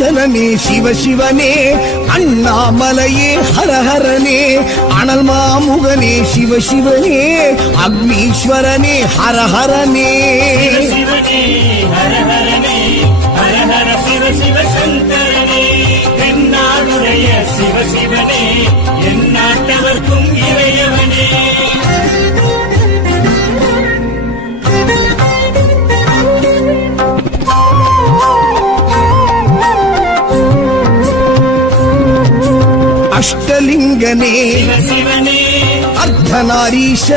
அருணாச்சலனே சிவ சிவனே அண்ணாமலையே ஹரஹரனே அனல் மாமுகனே சிவ சிவனே அக்னீஸ்வரனே ஹரஹரனே. சிவ சிவனே என் நாட்டவர்க்கும் இறையவனே. அஷ்டலிங்கனே சிவ சிவனே அர்த்தநாரீஷ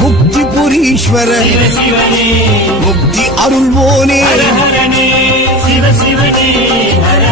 முக்தி புரீஸ்வர முக்தி அருள்வோனே. சிவ சிவனே ஹர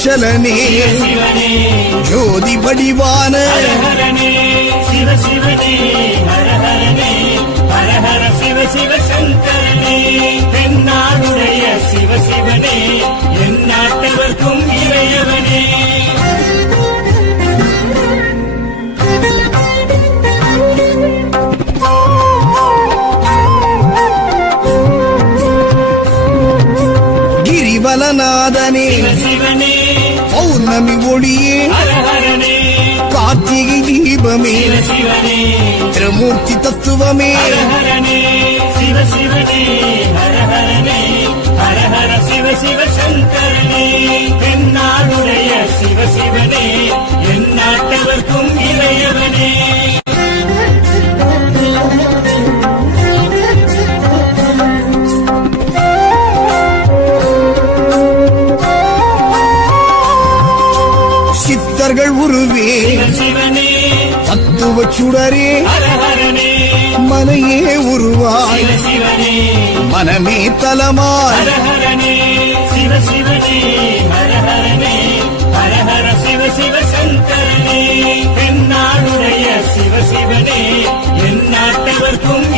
சோனாச்சலனே ஜோதி வடிவான ஹர ஹரனே சிவ சிவனே சிவ சிவ சங்கரனே சிவ பௌர்ணமி ஒளியே. கார்த்திகை தீபமே. திருமூர்த்தி தத்துவமே. ஹர ஹரனே சிவ சிவனே. ஹர ஹரனே ஹர ஹர சிவ சிவ சங்கரனே. தென்னாடுடைய சிவ சிவனே. என் சுடரே. மனையே உருவாய். மனமே தலமாய். ஹர என் நாட்டவர்க்கும்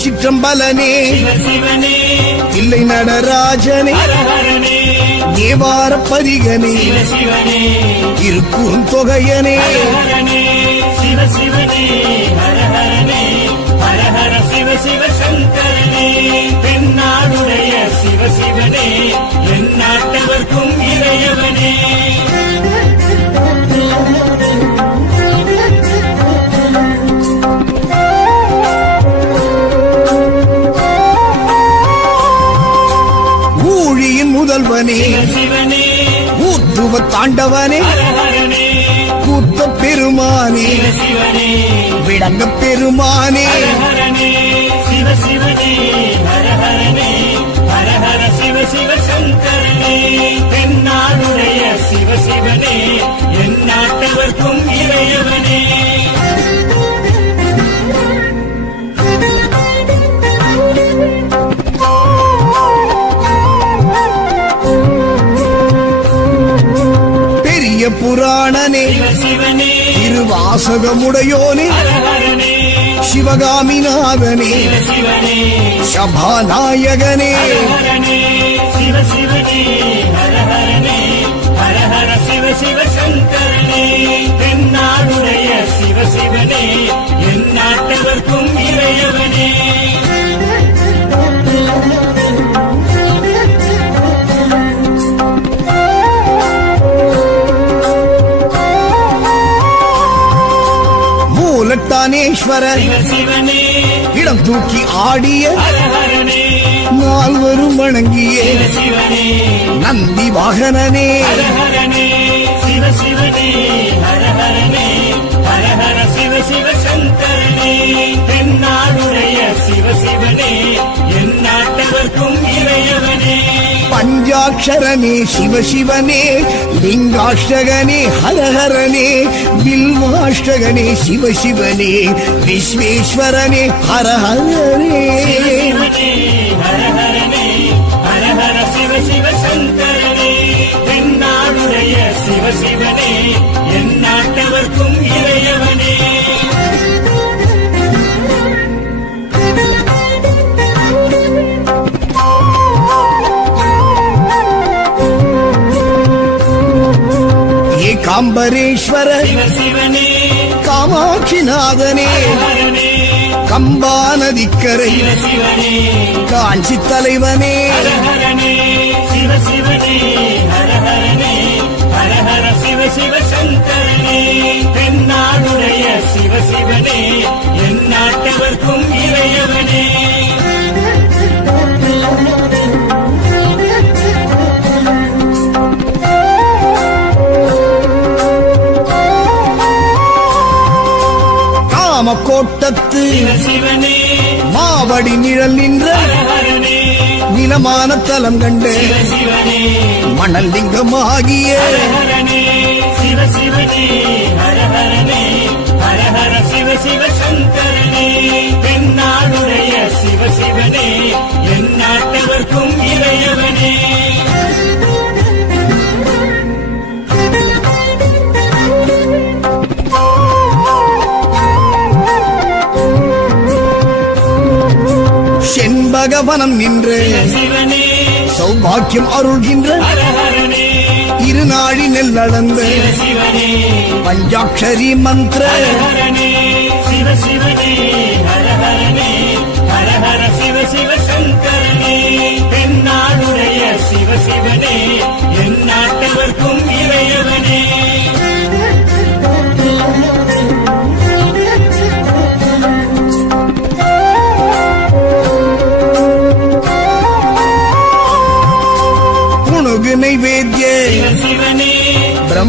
திருச்சிற்றம்பலனே இல்லை நடராஜனே. ஹர ஹரனே தேவார பதிகனே சிவ சிவனே இருக்கும் தொகையனே சிவ சிவ சங்கரனே. தென்னாடுடைய சிவ சிவனே முதல்வனே ஊத்துவ தாண்டவனே. கூத்த பெருமானே. விளங்க பெருமானே. தென்னாடுடைய சிவ சிவனே. என் நாட்டவர்க்கும் இறையவனே. பெரிய புராணனே. சிவ சிவனே திருவாசகமுடையோனே சிவகாமிநாதனே. சபாநாயகனே. ஹர ஹரனே சிவ சிவனே ஹர ஹரனே ஹர ஹர சிவ சிவ சங்கரனே. தென்னாடுடைய சிவ சிவனே என் நாட்டவர்க்கும் இறையவனே. சிவனே இடம் தூக்கி ஆடிய நால்வரும் வணங்கியே நந்தி வாகனனே. சிவ சிவனே பஞ்சாட்சரனே சிவசிவனே லிங்காஷ்டகனே ஹரஹரனே பில்வாஷ்டகனே சிவசிவனே விஸ்வேஸ்வரனே ஹரஹரனே. ஏகாம்பரேஸ்வர சிவ சிவனே காமாட்சிநாதனே கம்பா நதிக்கரை காஞ்சி தலைவனே தென்னாடுடைய என் நாட்டவர்க்கும் இறையவனே. சிவனே. மாவடி நிழல் நின்ற நிலமான தலம் கண்டு மணல் லிங்கமாகிய ஹரஹரனே. சிவ செண்பகவனம் நின்று சௌபாக்கியம் அருள்கின்ற இருநாழி சிவ சிவனே. பஞ்சாட்சரி மந்திர ஹரஹரனே. சிவ சிவனே. ஹரஹரனே.